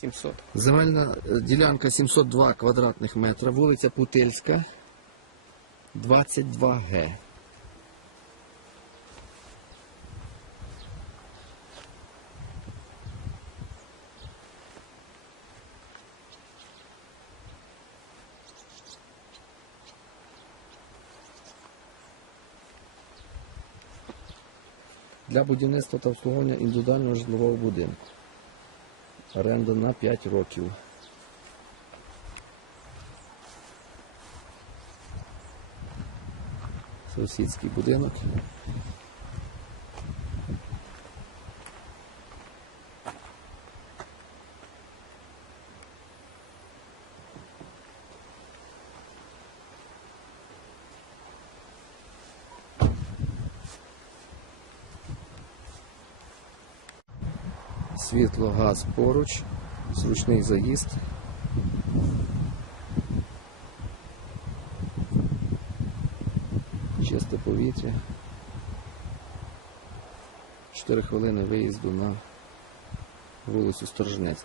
700. Земельна е, ділянка 702 квадратних метра, вулиця Путильська, 22Г. Для будівництва та обслуговування індивідуального житлового будинку. Оренда на 5 років. Сусідський будинок. Світло, газ поруч, зручний заїзд. Чисте повітря. 4 хвилини виїзду на вулицю Сторожнець.